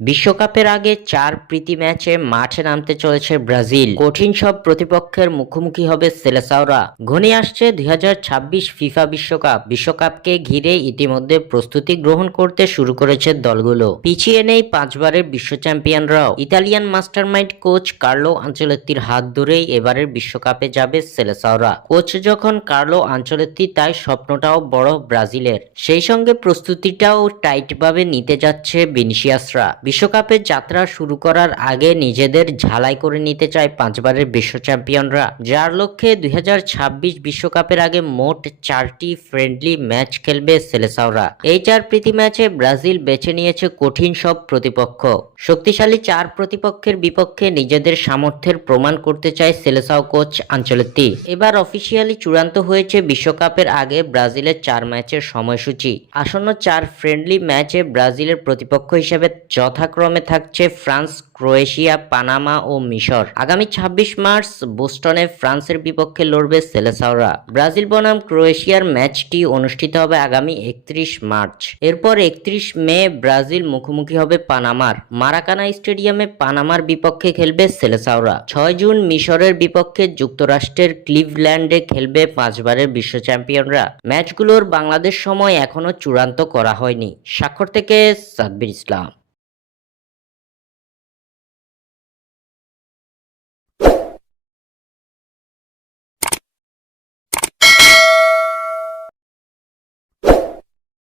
বিশ্বকাপের আগে চার প্রীতি ম্যাচে মাঠে নামতে চলেছে ব্রাজিল। কঠিন সব প্রতিপক্ষের মুখোমুখি হবে সেলেসাওরা। ঘনি আসছে দুই হাজার ছাব্বিশ ফিফা বিশ্বকাপ। বিশ্বকাপকে ঘিরে ইতিমধ্যে প্রস্তুতি গ্রহণ করতে শুরু করেছে দলগুলো। পিছিয়ে নেই পাঁচবারের বিশ্ব চ্যাম্পিয়নরাও। ইতালিয়ান মাস্টারমাইন্ড কোচ কার্লো আঞ্চলত্তির হাত ধরেই এবারের বিশ্বকাপে যাবে সেলেসাওরা। কোচ যখন কার্লো আঞ্চলত্তি, তাই স্বপ্নটাও বড় ব্রাজিলের। সেই সঙ্গে প্রস্তুতিটাও টাইটভাবে নিতে যাচ্ছে ভিনিসিয়াসরা। বিশ্বকাপের যাত্রা শুরু করার আগে নিজেদের ঝালাই করে নিতে চায় পাঁচবারের বিশ্ব চ্যাম্পিয়নরা। যার লক্ষ্যে দুই বিশ্বকাপের আগে মোট চারটি ফ্রেন্ডলি ম্যাচ খেলবে সেলেসাওরা। এই চার প্রীতি ম্যাচে ব্রাজিল বেছে নিয়েছে কঠিন সব প্রতিপক্ষ। শক্তিশালী চার প্রতিপক্ষের বিপক্ষে নিজেদের সামর্থ্যের প্রমাণ করতে চায় সেলেসাও কোচ আঞ্চলতি এবার অফিসিয়ালি চূড়ান্ত হয়েছে বিশ্বকাপের আগে ব্রাজিলের চার ম্যাচের সময়সূচি। আসন্ন চার ফ্রেন্ডলি ম্যাচে ব্রাজিলের প্রতিপক্ষ হিসেবে যথাক্রমে থাকছে ফ্রান্স, ক্রোয়েশিয়া, পানামা ও মিশর। আগামী ২৬ মার্চ বোস্টনে ফ্রান্সের বিপক্ষে লড়বে সেলেসাওরা। ব্রাজিল বনাম ক্রোয়েশিয়ার ম্যাচটি অনুষ্ঠিত হবে আগামী একত্রিশ মার্চ। এরপর একত্রিশ মে ব্রাজিল মুখোমুখি হবে পানামার। মারাকানা স্টেডিয়ামে পানামার বিপক্ষে খেলবে সেলেসাওরা। ছয় জুন মিশরের বিপক্ষে যুক্তরাষ্ট্রের ক্লিভল্যান্ডে খেলবে পাঁচবারের বিশ্ব চ্যাম্পিয়নরা। ম্যাচগুলোর বাংলাদেশ সময় এখনও চূড়ান্ত করা হয়নি। স্বাক্ষর থেকে সাব্বির ইসলাম।